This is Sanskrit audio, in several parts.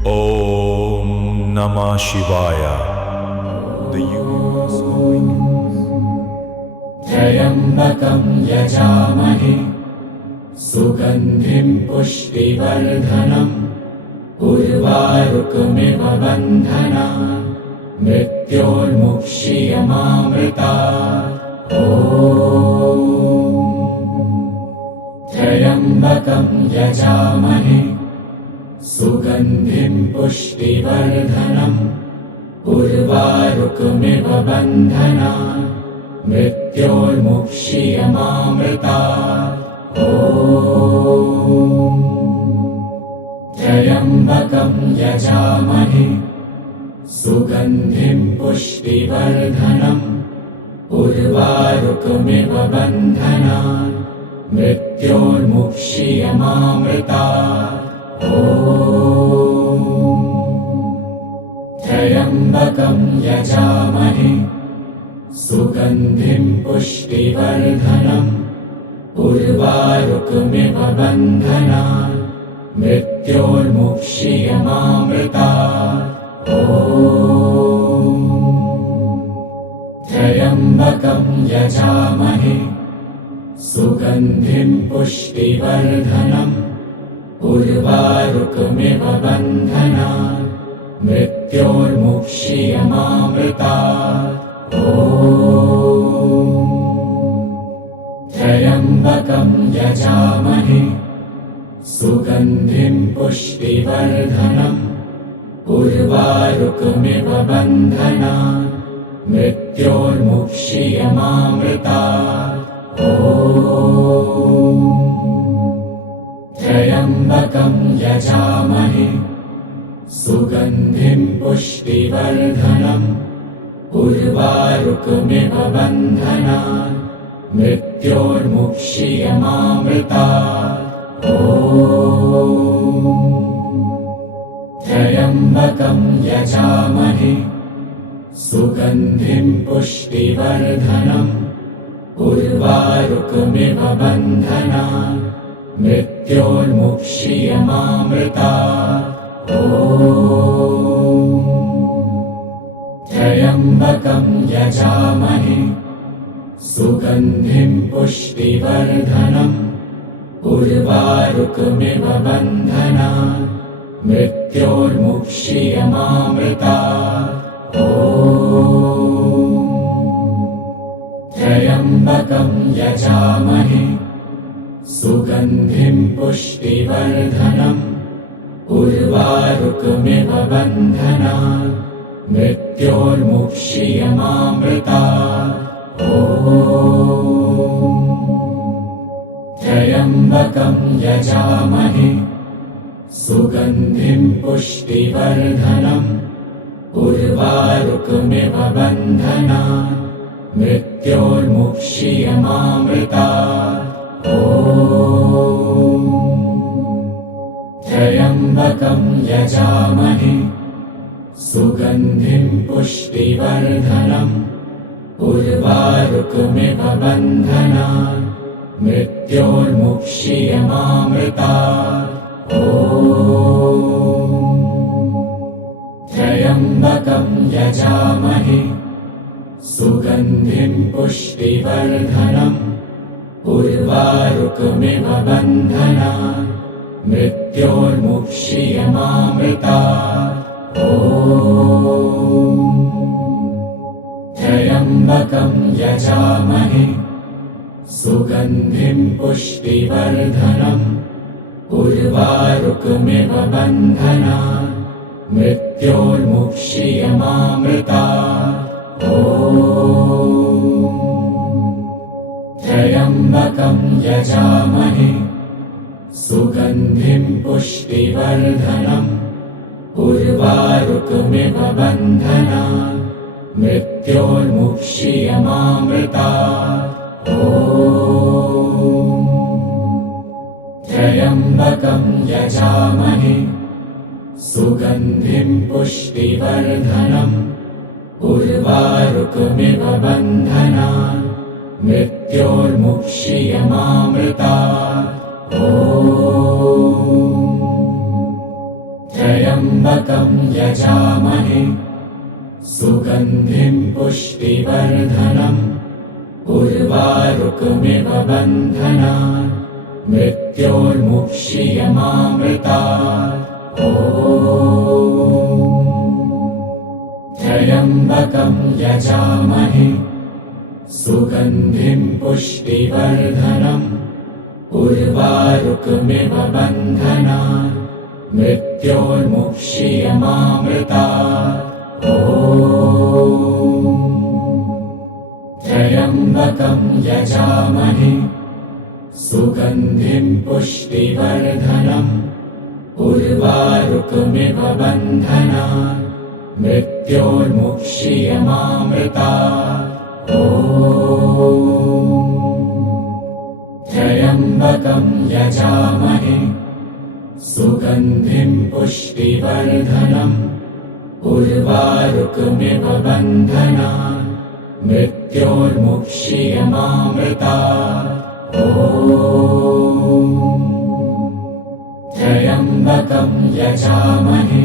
Om Namah Shivaya. The universe awakens. त्र्यम्बकं यजामहे सुगन्धिं पुष्टिवर्धनम् उर्वारुकमिव बन्धनान् मृत्योर्मुक्षीयमामृतात्। ॐ त्र्यम्बकं यजामहे सुगन्धिं पुष्टिवर्धनम् उर्वारुकमिव बन्धनान् मृत्योर्मुक्षीयमामृतात्। ॐ त्र्यम्बकं यजामहे सुगन्धिं पुष्टिवर्धनम् उर्वारुकमिव बन्धनान् मृत्योर्मुक्षीयमामृतात्। ॐ त्र्यम्बकं यजामहे सुगन्धिं पुष्टिवर्धनम् उर्वारुकमिव बन्धनान् मृत्योर्मुक्षीयमामृतात्। ॐ त्र्यम्बकं यजामहे सुगन्धिं पुष्टिवर्धनम् उर्वारुकमिव बन्धनान् मृत्योर्मुक्षीयमामृतात्। ॐ त्र्यम्बकं यजामहे सुगन्धिं पुष्टिवर्धनम् उर्वारुकमिव बन्धनान् मृत्योर्मुक्षीयमामृतात्। ॐ त्र्यम्बकं यजामहे सुगन्धिं पुष्टिवर्धनम् उर्वारुकमिव बन्धनान् मृत्योर्मुक्षीयमामृतात्। ॐ त्र्यम्बकं यजामहे सुगन्धिं पुष्टिवर्धनम् उर्वारुकमिव बन्धनान् मृत्योर्मुक्षीयमामृतात्। ॐ त्र्यम्बकं यजामहे सुगन्धिं पुष्टिवर्धनम् उर्वारुकमिव बन्धनान् मृत्योर्मुक्षीयमामृतात्। ॐ त्र्यम्बकं यजामहे सुगन्धिं पुष्टिवर्धनम् उर्वारुकमिव बन्धनान् मृत्योर्मुक्षीयमामृतात्। ॐ त्र्यम्बकं यजामहे सुगन्धिं पुष्टिवर्धनम् उर्वारुकमिव बन्धनान् मृत्योर्मुक्षीयमामृतात्। ॐ त्र्यम्बकं यजामहे सुगन्धिं पुष्टिवर्धनम् उर्वारुकमिव बन्धनान् मृत्योर्मुक्षीयमामृतात्। ॐ त्र्यम्बकं यजामहे सुगन्धिं पुष्टिवर्धनम् उर्वारुकमिव बन्धनान् मृत्योर्मुक्षीयमामृतात्। ॐ त्र्यम्बकं यजामहे सुगन्धिं पुष्टिवर्धनम् उर्वारुकमिव बन्धनान् मृत्योर्मुक्षीयमामृतात्। ॐ त्र्यम्बकं यजामहे सुगन्धिं पुष्टिवर्धनम् उर्वारुकमिव बन्धनान् मृत्योर्मुक्षीयमामृतात्। ॐ त्र्यम्बकं यजामहे सुगन्धिं पुष्टिवर्धनम् उर्वारुकमिव बन्धनान् मृत्योर्मुक्षीयमामृतात्। ॐ त्र्यम्बकं यजामहे सुगन्धिं पुष्टिवर्धनम् उर्वारुकमिव बन्धनान् मृत्योर्मुक्षीयमामृतात् त्र्यम्बकं यजामहे सुगन्धिं पुष्टिवर्धनम् उर्वारुकमिव बन्धनान् मृत्योर्मुक्षीयमामृतात् त्र्यम्बकं यजामहे सुगन्धिं पुष्टिवर्धनम् उर्वारुकमिव बन्धनान् मृत्योर्मुक्षीयमामृतात् त्र्यम्बकं यजामहे सुगन्धिं पुष्टिवर्धनम् उर्वारुकमिव बन्धनान् मृत्योर्मुक्षीयमामृतात् त्र्यम्बकं यजामहे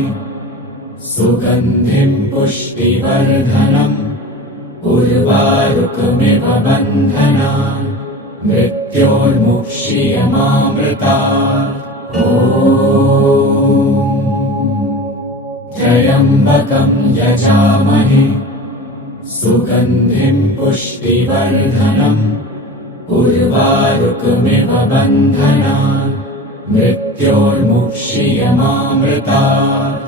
सुगन्धिं पुष्टिवर्धनम् उर्वारुकमिव बन्धनान् मृत्योर्मुक्षीयमामृतात् त्र्यम्बकं यजामहे सुगन्धिं पुष्टिवर्धनम् उर्वारुकमिव बन्धनान् मृत्योर्मुक्षीयमामृतात्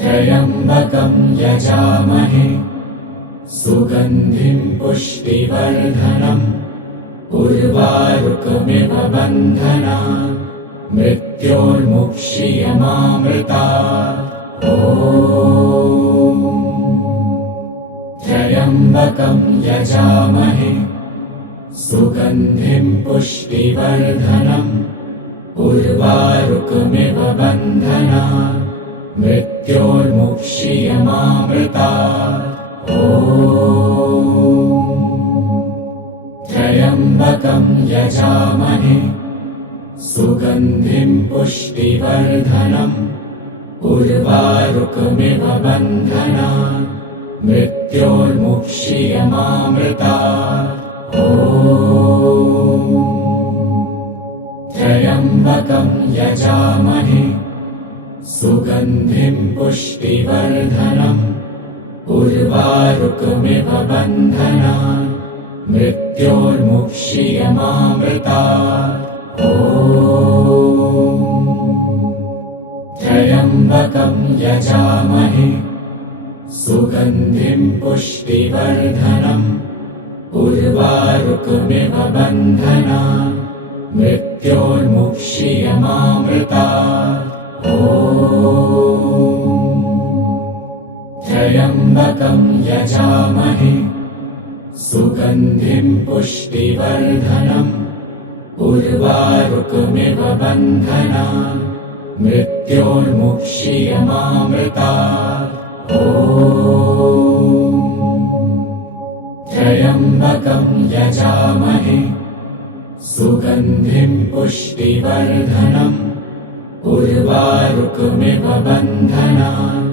त्र्यम्बकं यजामहे सुगन्धिं पुष्टिवर्धनम् उर्वारुकमिव बन्धनान् मृत्योर्मुक्षीयमामृतात् त्र्यम्बकं यजामहे सुगन्धिं पुष्टिवर्धनम् उर्वारुकमिव बन्धनान् मृत्योर्मुक्षीयमामृतात् त्र्यम्बकं यजामहे सुगन्धिं पुष्टिवर्धनम् उर्वारुकमिव बन्धनान् मृत्योर्मुक्षीयमामृतात् त्र्यम्बकं यजामहे सुगन्धिं पुष्टिवर्धनम् उर्वारुकमिव बन्धनान् मृत्योर्मुक्षीयमामृतात् त्र्यम्बकं यजामहे सुगन्धिं पुष्टिवर्धनम् उर्वारुकमिव बन्धनान् मृत्योर्मुक्षीयमामृतात् त्र्यम्बकं यजामहे सुगन्धिं पुष्टिवर्धनम् उर्वारुकमिव बन्धनान् मृत्योर्मुक्षीयमामृतात् त्र्यम्बकं यजामहे सुगन्धिं पुष्टिवर्धनम् उर्वारुकमिव बन्धनान्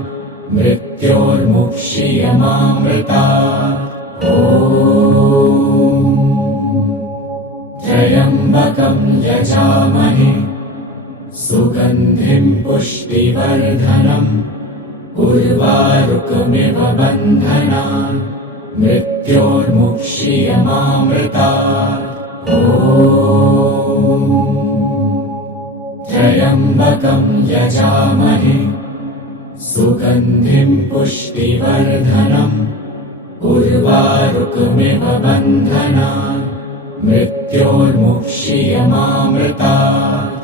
मृत्योर्मुक्षीयमामृतात् त्र्यम्बकं यजामहे सुगन्धिं पुष्टिवर्धनम् उर्वारुकमिव बन्धनान् मृत्योर्मुक्षीयमामृतात् त्र्यम्बकं यजामहे सुगन्धिं पुष्टिवर्धनम् उर्वारुकमिव बन्धनान् मृत्योर्मुक्षीयमामृतात्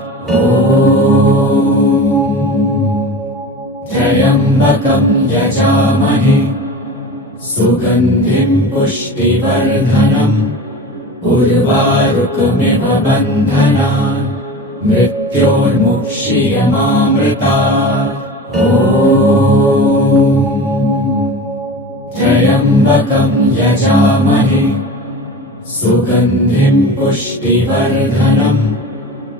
त्र्यम्बकं यजामहे सुगन्धिं पुष्टिवर्धनम् उर्वारुकमिव बन्धनान् मृत्योर्मुक्षीयमामृतात् त्र्यम्बकं यजामहे सुगन्धिं पुष्टिवर्धनम्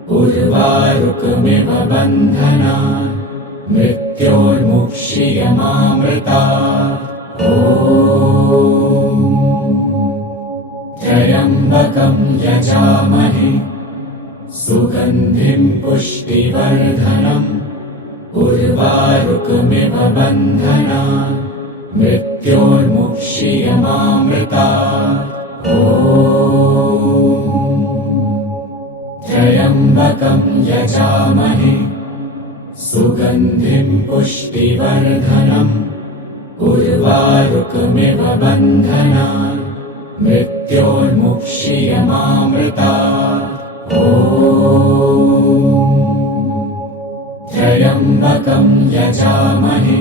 उर्वारुकमिव बन्धनान् मृत्योर्मुक्षीयमामृतात्। ॐ त्र्यम्बकं यजामहे सुगन्धिं पुष्टिवर्धनम् उर्वारुकमिव बन्धनान् मृत्योर्मुक्षीयमामृतात्। ॐ त्र्यम्बकं यजामहे सुगन्धिं पुष्टिवर्धनम् उर्वारुकमिव बन्धनान् मृत्योर्मुक्षीयमामृतात्। ॐ त्र्यम्बकं यजामहे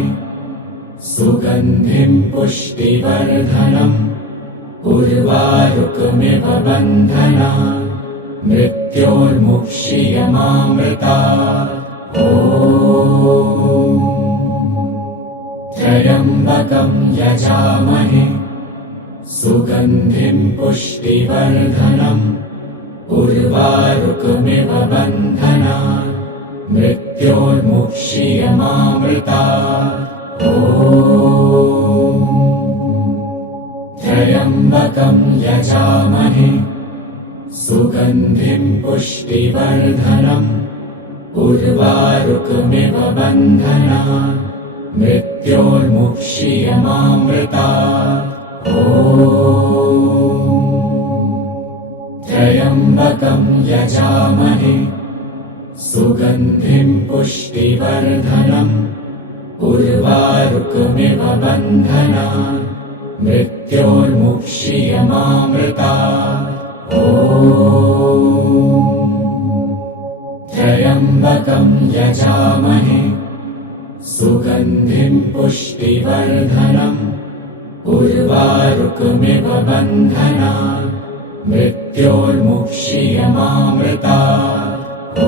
सुगन्धिं पुष्टिवर्धनम् उर्वारुकमिव बन्धनान् मृत्योर्मुक्षीयमामृतात्। ॐ त्र्यम्बकं यजामहे सुगन्धिं पुष्टिवर्धनम् उर्वारुकमिव बन्धनान् मृत्योर्मुक्षीयमामृतात्। ॐ त्र्यम्बकं यजामहे सुगन्धिं पुष्टिवर्धनम् उर्वारुकमिव बन्धनान् मृत्योर्मुक्षीयमामृतात्। ॐ त्र्यम्बकं यजामहे सुगन्धिं पुष्टिवर्धनम् उर्वारुकमिव बन्धनान् मृत्योर्मुक्षीयमामृतात्। ॐ त्र्यम्बकं यजामहे सुगन्धिं पुष्टिवर्धनम् उर्वारुकमिव बन्धनान् मृत्योर्मुक्षीयमामृतात्। ॐ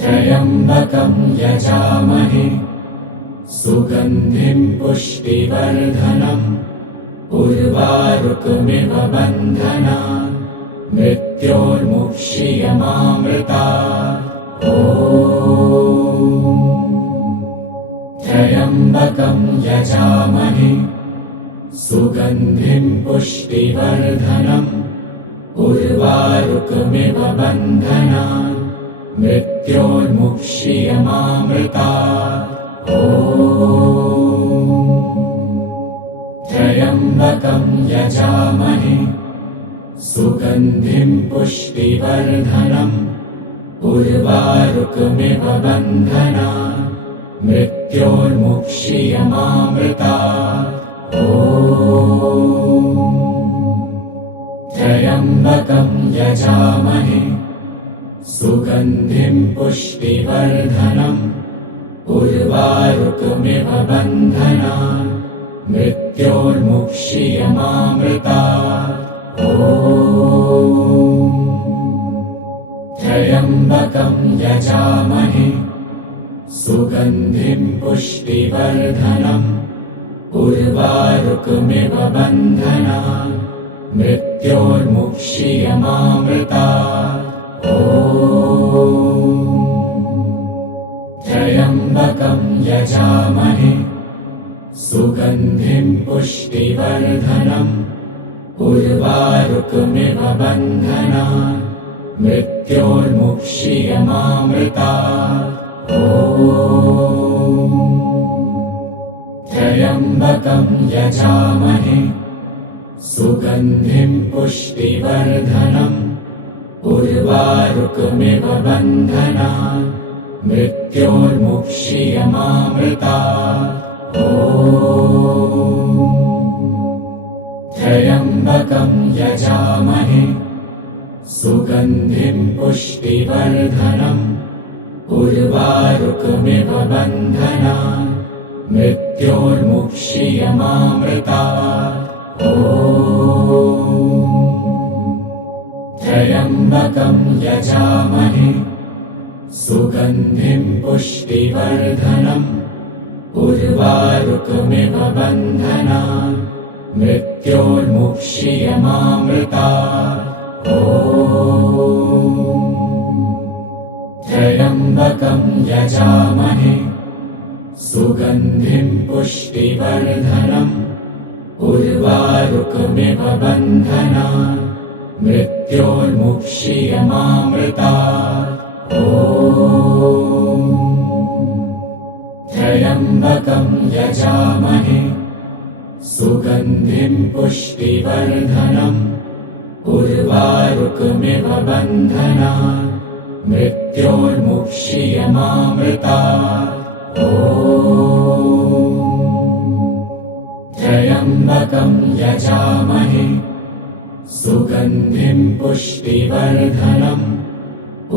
त्र्यम्बकं यजामहे सुगन्धिं पुष्टिवर्धनम् उर्वारुकमिव बन्धनान् मृत्योर्मुक्षीयमामृतात्। ॐ त्र्यम्बकं यजामहे सुगन्धिं पुष्टिवर्धनम् उर्वारुकमिव बन्धनान् मृत्योर्मुक्षीयमामृतात्। ॐ त्र्यम्बकं यजामहे सुगन्धिं पुष्टिवर्धनम् उर्वारुकमिव बन्धनान् मृत्योर्मुक्षीयमामृतात्। ॐ त्र्यम्बकं यजामहे सुगन्धिं पुष्टिवर्धनम् उर्वारुकमिव बन्धनान् मृत्योर्मुक्षीयमामृतात्। ॐ त्र्यम्बकं यजामहे सुगन्धिं पुष्टिवर्धनम् उर्वारुकमिव बन्धनान् मृत्योर्मुक्षीयमामृतात्। ॐ त्र्यम्बकं यजामहे सुगन्धिं पुष्टिवर्धनम् उर्वारुकमिव बन्धनान् मृत्योर्मुक्षीयमामृतात्। ॐ त्र्यम्बकं यजामहे सुगन्धिं पुष्टिवर्धनम् उर्वारुकमिव बन्धनान् मृत्योर्मुक्षीयमामृतात्। ॐ त्र्यम्बकं यजामहे सुगन्धिं पुष्टिवर्धनम् उर्वारुकमिव बन्धनान् मृत्योर्मुक्षीयमामृतात्। ॐ त्र्यम्बकं यजामहे सुगन्धिं पुष्टिवर्धनम् उर्वारुकमिव बन्धनान् मृत्योर्मुक्षीयमामृतात्। ॐ त्र्यम्बकं यजामहे सुगन्धिं पुष्टिवर्धनम् उर्वारुकमिव बन्धनान् मृत्योर्मुक्षीयमामृतात्। त्र्यम्बकं यजामहे सुगन्धिं पुष्टिवर्धनम् उर्वारुकमिव बन्धनान् मृत्योर्मुक्षीयमामृतात्। त्र्यम्बकं यजामहे सुगन्धिं पुष्टिवर्धनम्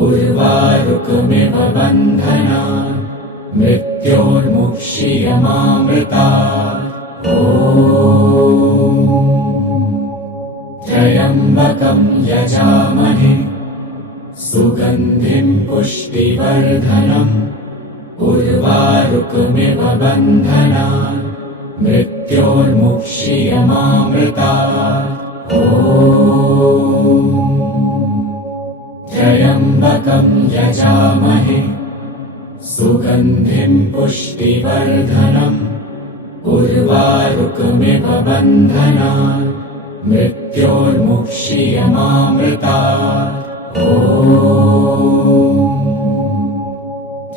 उर्वारुकमिव बन्धनान् मृत्योर्मुक्षीयमामृतात्। त्र्यम्बकं यजामहे सुगन्धिं पुष्टिवर्धनम् उर्वारुकमिव बन्धनान् मृत्योर्मुक्षीयमामृतात्। त्र्यम्बकं यजामहे सुगन्धिं पुष्टिवर्धनम् उर्वारुकमिव बन्धनान् मृत्योर्मुक्षीयमामृतात्।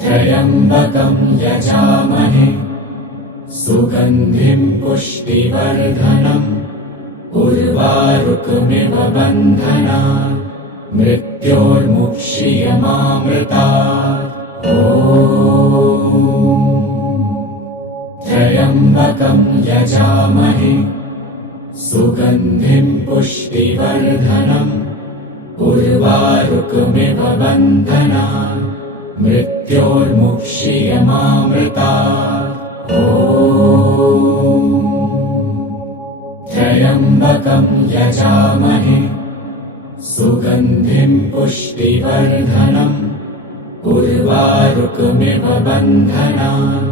त्र्यम्बकं यजामहे सुगन्धिं पुष्टिवर्धनम् उर्वारुकमिव बन्धनान् मृत्योर्मुक्षीयमामृतात्। त्र्यम्बकं यजामहे सुगन्धिं पुष्टिवर्धनम् उर्वारुकमिव बन्धनान् मृत्योर्मुक्षीयमामृतात्। त्र्यम्बकं यजामहे सुगन्धिं पुष्टिवर्धनम् उर्वारुकमिव बन्धनान्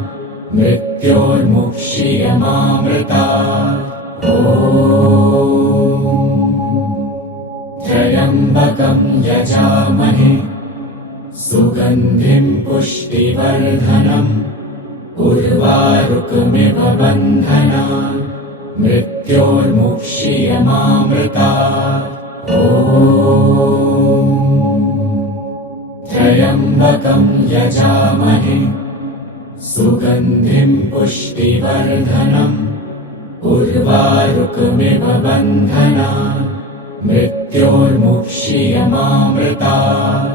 मृत्योर्मुक्षीयमामृतात्। त्र्यम्बकं यजामहे सुगन्धिं पुष्टिवर्धनम् उर्वारुकमिव बन्धनान् मृत्योर्मुक्षीयमामृतात्। त्र्यम्बकं यजामहे सुगन्धिं पुष्टिवर्धनम् उर्वारुकमिव बन्धनान् मृत्योर्मुक्षीयमामृतात्।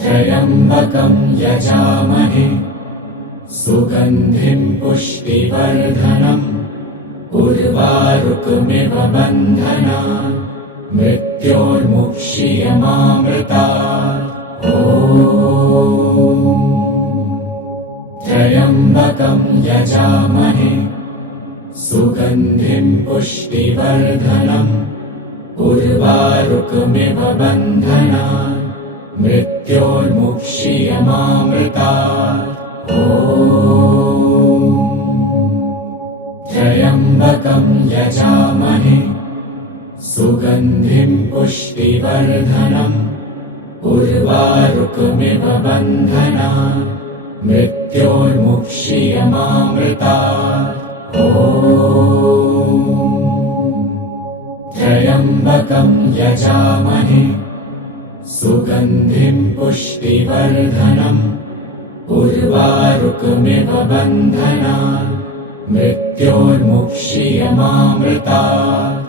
त्र्यम्बकं यजामहे सुगन्धिं पुष्टिवर्धनम् उर्वारुकमिव बन्धनान् मृत्योर्मुक्षीयमामृतात्। त्र्यम्बकं यजामहे सुगन्धिं पुष्टिवर्धनम् उर्वारुकमिव बन्धनान् मृत्योर्मुक्षीयमामृतात्। त्र्यम्बकं यजामहे सुगन्धिं पुष्टिवर्धनम् उर्वारुकमिव बन्धनान् मृत्योर्मुक्षीयमामृतात्। त्र्यम्बकं यजामहे सुगन्धिं पुष्टिवर्धनम् उर्वारुकमिव बन्धनान् मृत्योर्मुक्षीयमामृतात्।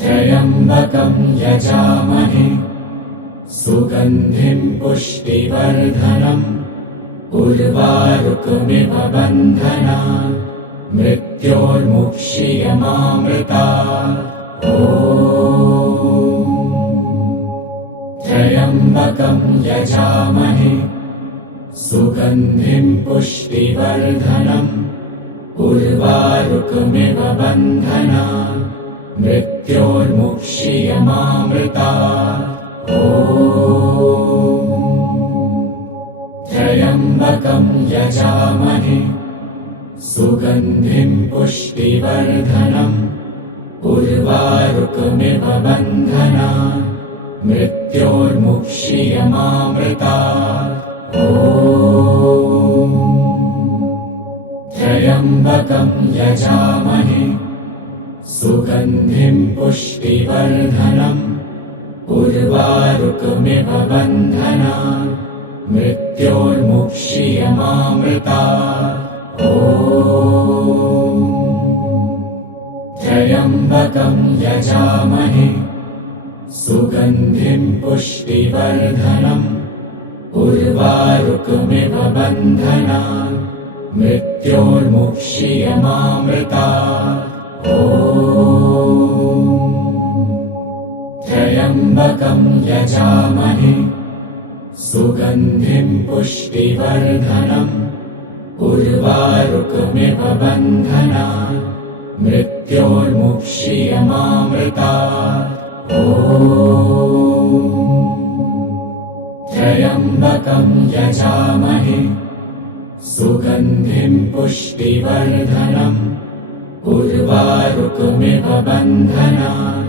त्र्यम्बकं यजामहे सुगन्धिं पुष्टिवर्धनम् उर्वारुकमिव बन्धनान् मृत्योर्मुक्षीयमामृतात्। त्र्यम्बकं यजामहे सुगन्धिं पुष्टिवर्धनम् उर्वारुकमिव बन्धनान् मृत्योर्मुक्षीयमामृतात्। त्र्यम्बकं यजामहे सुगन्धिं पुष्टिवर्धनम् उर्वारुकमिव बन्धनान् मृत्योर्मुक्षीयमामृतात् ॐ त्र्यम्बकं यजामहे सुगन्धिं पुष्टिवर्धनम् उर्वारुकमिव बन्धनान् मृत्योर्मुक्षीयमामृतात् ॐ त्र्यम्बकं यजामहे सुगन्धिं पुष्टिवर्धनम् उर्वारुकमिव बन्धनान् मृत्योर्मुक्षीयमामृतात् ॐ त्र्यम्बकं यजामहे सुगन्धिं पुष्टिवर्धनम् उर्वारुकमिव बन्धनान् मृत्योर्मुक्षीयमामृतात् ॐ त्र्यम्बकं यजामहे सुगन्धिं पुष्टिवर्धनम् उर्वारुकमिव बन्धनान्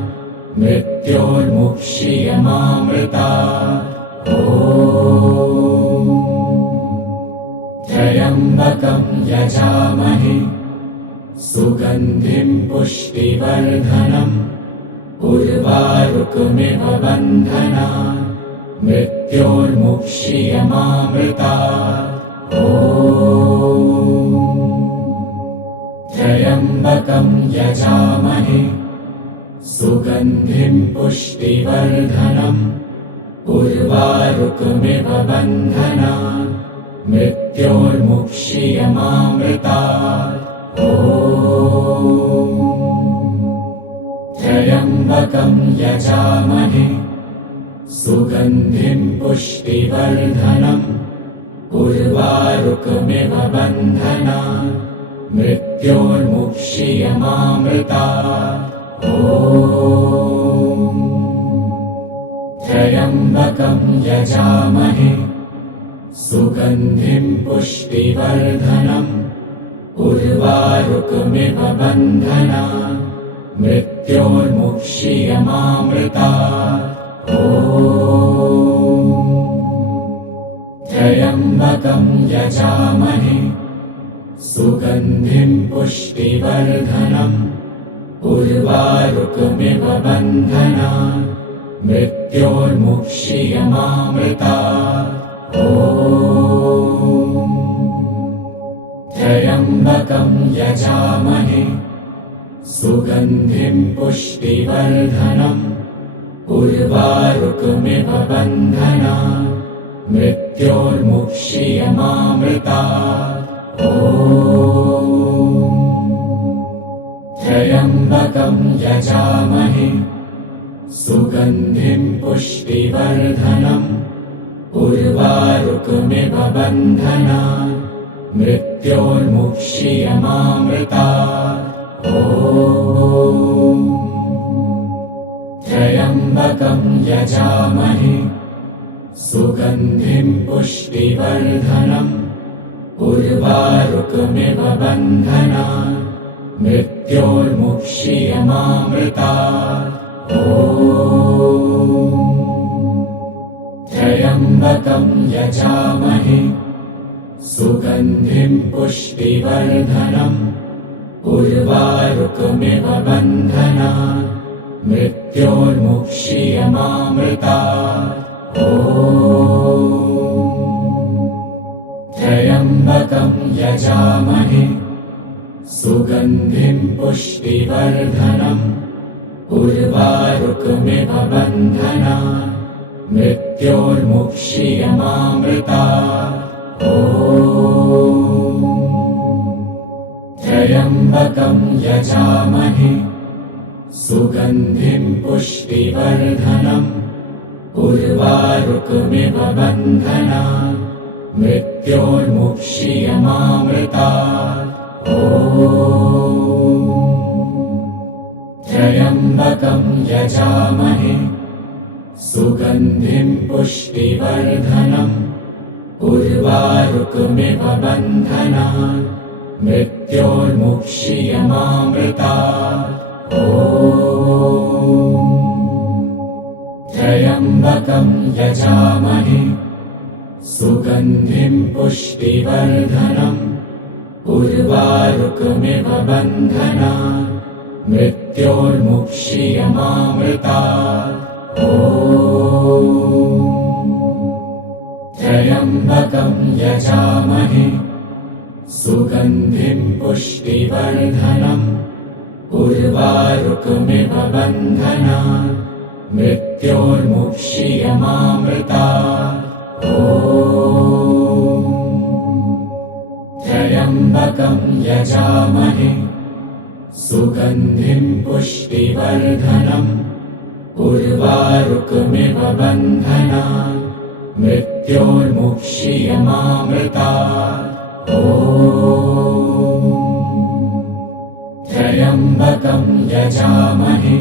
मृत्योर्मुक्षीयमामृतात् ॐ त्र्यम्बकं यजामहे सुगन्धिं पुष्टिवर्धनम् उर्वारुकमिव बन्धनान् मृत्योर्मुक्षीयमामृतात् ॐ त्र्यम्बकं यजामहे सुगन्धिं पुष्टिवर्धनम् उर्वारुकमिव बन्धनान् मृत्योर्मुक्षीयमामृतात् ॐ त्र्यम्बकं यजामहे सुगन्धिं पुष्टिवर्धनम् उर्वारुकमिव बन्धनान् मृत्योर्मुक्षीयमामृतात् ॐ त्र्यम्बकं यजामहे सुगन्धिं पुष्टिवर्धनम् उर्वारुकमिव बन्धनान् मृत्योर्मुक्षीयमामृतात् ॐ त्र्यम्बकं यजामहे सुगन्धिं पुष्टिवर्धनम् उर्वारुकमिव बन्धनान् मृत्योर्मुक्षीयमामृतात् ॐ त्र्यम्बकं यजामहे सुगन्धिं पुष्टिवर्धनम् उर्वारुकमिव बन्धनान् मृत्योर्मुक्षीयमामृतात् ॐ त्र्यम्बकं यजामहे सुगन्धिं पुष्टिवर्धनम् उर्वारुकमिव बन्धनान् मृत्योर्मुक्षीयमामृतात् ॐ त्र्यम्बकं यजामहे सुगन्धिं पुष्टिवर्धनम् उर्वारुकमिव बन्धनान् मृत्योर्मुक्षीयमामृतात् ॐ त्र्यम्बकं यजामहे सुगन्धिं पुष्टिवर्धनम् उर्वारुकमिव बन्धनान् मृत्योर्मुक्षीयमामृतात् ॐ त्र्यम्बकं यजामहे सुगन्धिं पुष्टिवर्धनम् उर्वारुकमिव बन्धनान् मृत्योर्मुक्षीयमामृतात् ॐ त्र्यम्बकं यजामहे सुगन्धिं पुष्टिवर्धनम् उर्वारुकमिव बन्धनान् मृत्योर्मुक्षीयमामृतात् ॐ त्र्यम्बकं यजामहे सुगन्धिं पुष्टिवर्धनम् उर्वारुकमिव बन्धनान् मृत्योर्मुक्षीयमामृतात् मृत्योर्मुक्षीयमामृतात्। ॐ त्र्यम्बकं यजामहे सुगन्धिं पुष्टिवर्धनम् उर्वारुकमिव बन्धनान् मृत्योर्मुक्षीयमामृतात्। ॐ त्र्यम्बकं यजामहे सुगन्धिं पुष्टिवर्धनम् उर्वारुकमिव बन्धनान् मृत्योर्मुक्षीयमामृतात्। ॐ त्र्यम्बकं यजामहे सुगन्धिं पुष्टिवर्धनम् उर्वारुकमिव बन्धनान् मृत्योर्मुक्षीयमामृतात्। ॐ त्र्यम्बकं यजामहे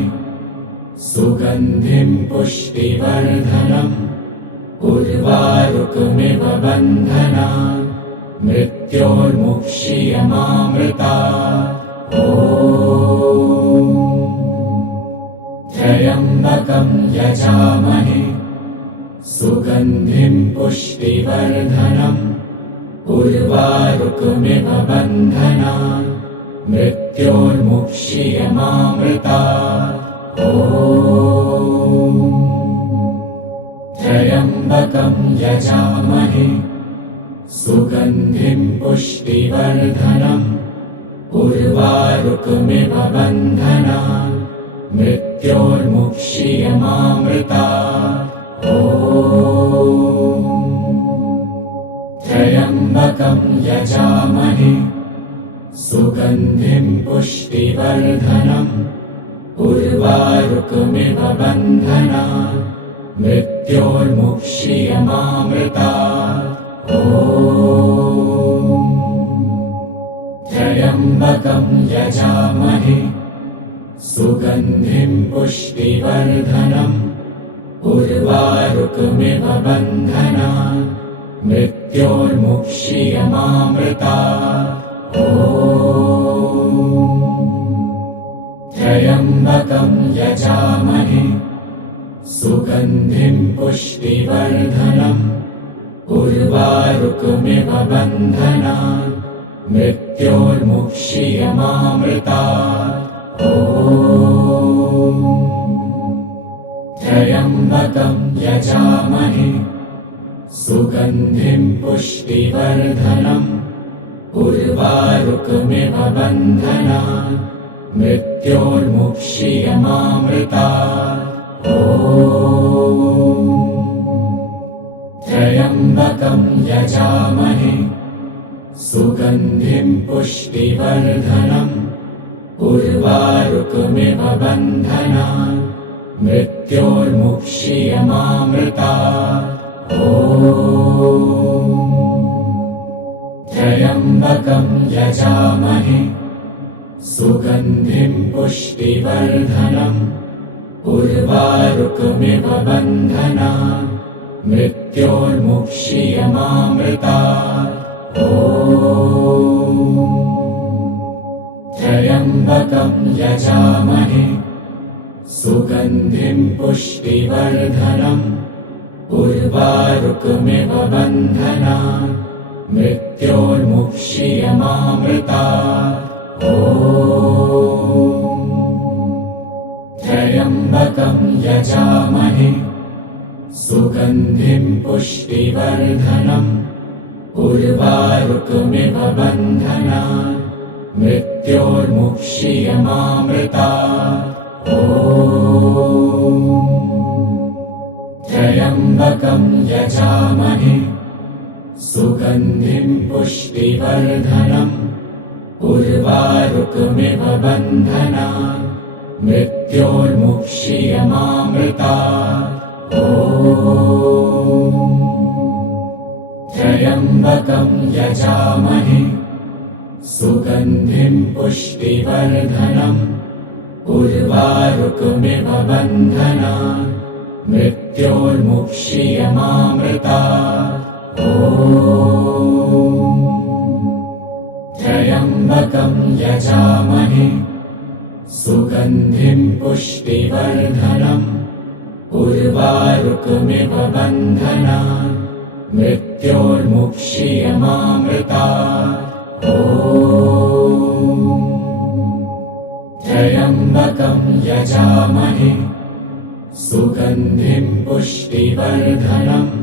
सुगन्धिं पुष्टिवर्धनम् उर्वारुकमिव बन्धनान् मृत्योर्मुक्षीयमामृतात्। ॐ त्र्यम्बकं यजामहे सुगन्धिं पुष्टिवर्धनम् उर्वारुकमिव बन्धनान् मृत्योर्मुक्षीयमामृतात्। ॐ त्र्यम्बकं यजामहे सुगन्धिं पुष्टिवर्धनम् उर्वारुकमिव बन्धनान् मृत्योर्मुक्षीयमामृतात्। ॐ त्र्यम्बकं यजामहे सुगन्धिं पुष्टिवर्धनम् उर्वारुकमिव बन्धनान् मृत्योर्मुक्षीयमामृतात्। ॐ त्र्यम्बकं यजामहे सुगन्धिं पुष्टिवर्धनम् उर्वारुकमिव बन्धनान् मृत्योर्मुक्षीयमामृतात्। ॐ त्र्यम्बकं यजामहे सुगन्धिं पुष्टिवर्धनम् उर्वारुकमिव बन्धनान् मृत्योर्मुक्षीयमामृतात्। ॐ त्र्यम्बकं यजामहे सुगन्धिं पुष्टिवर्धनम् उर्वारुकमिव बन्धनान् मृत्योर्मुक्षीयमामृतात्। ॐ त्र्यम्बकं यजामहे सुगन्धिं पुष्टिवर्धनम् उर्वारुकमिव बन्धनान् मृत्योर्मुक्षीयमामृतात्। ॐ त्र्यम्बकं यजामहे सुगन्धिं पुष्टिवर्धनम् उर्वारुकमिव बन्धनान् मृत्योर्मुक्षीयमामृतात्। ॐ त्र्यम्बकं यजामहे सुगन्धिं पुष्टिवर्धनम् उर्वारुकमिव बन्धनान् मृत्योर्मुक्षीयमामृतात्। ॐ त्र्यम्बकं यजामहे सुगन्धिं पुष्टिवर्धनम् उर्वारुकमिव बन्धनान् मृत्योर्मुक्षीयमामृतात्। ॐ त्र्यम्बकं यजामहे सुगन्धिं पुष्टिवर्धनम् उर्वारुकमिव बन्धनान् मृत्योर्मुक्षीयमामृतात्। ॐ त्र्यम्बकं यजामहे सुगन्धिं पुष्टिवर्धनम् उर्वारुकमिव बन्धनान् मृत्योर्मुक्षीयमामृतात्। ॐ त्र्यम्बकं यजामहे सुगन्धिं पुष्टिवर्धनम् उर्वारुकमिव बन्धनान् मृत्योर्मुक्षीयमामृतात्। ॐ त्र्यम्बकं यजामहे सुगन्धिं पुष्टिवर्धनम्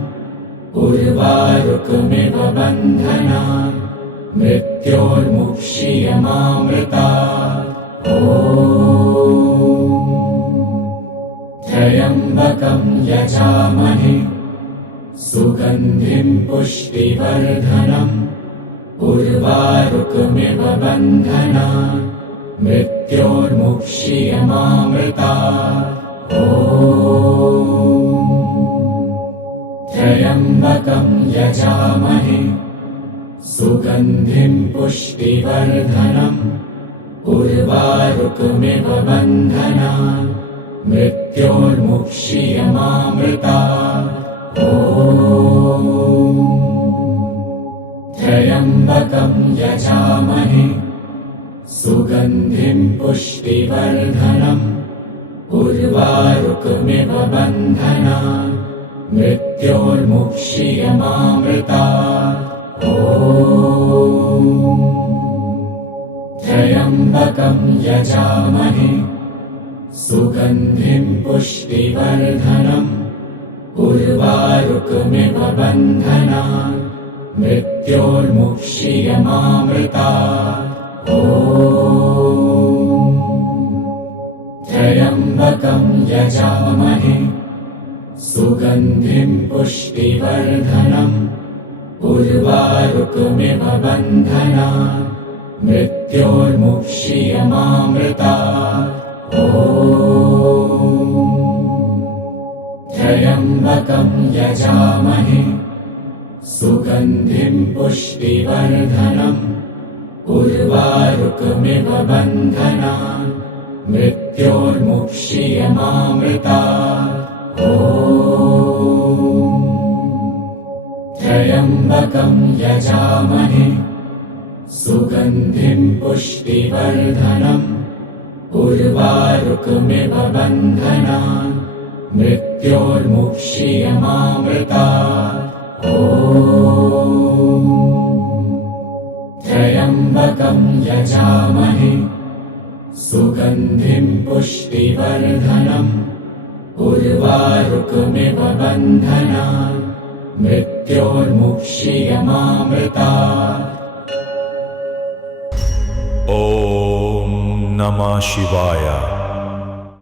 उर्वारुकमिव बन्धनान् मृत्योर्मुक्षीयमामृतात्। ॐ त्र्यम्बकं यजामहे सुगन्धिं पुष्टिवर्धनम् उर्वारुकमिव बन्धनान् मृत्योर्मुक्षीयमामृतात्। ॐ त्र्यम्बकं यजामहे सुगन्धिं पुष्टिवर्धनम् उर्वारुकमिव बन्धनान् मृत्योर्मुक्षीयमामृतात्। ॐ त्र्यम्बकं यजामहे सुगन्धिं पुष्टिवर्धनम् उर्वारुकमिव बन्धनान् मृत्योर्मुक्षीयमामृतात्। ॐ त्र्यम्बकं यजामहे सुगन्धिं पुष्टिवर्धनम् उर्वारुकमिव बन्धनान् मृत्योर्मुक्षीयमामृतात्। ॐ त्र्यम्बकं यजामहे सुगन्धिं पुष्टिवर्धनम् उर्वारुकमिव बन्धनान् मृत्योर्मुक्षीयमामृतात्। ॐ त्र्यम्बकं यजामहे सुगन्धिं पुष्टिवर्धनम् उर्वारुकमिव बन्धनान् मृत्योर्मुक्षीयमामृतात्। ॐ त्र्यम्बकं यजामहे सुगन्धिं पुष्टिवर्धनम् उर्वारुकमिव बन्धनान् मृत्योर्मुक्षीयमामृतात्। ॐ त्र्यम्बकं यजामहे सुगन्धिं पुष्टिवर्धनम् उर्वारुकमिव बन्धनान् मृत्योर्मुक्षीयमामृतात्। ॐ नमः शिवाय।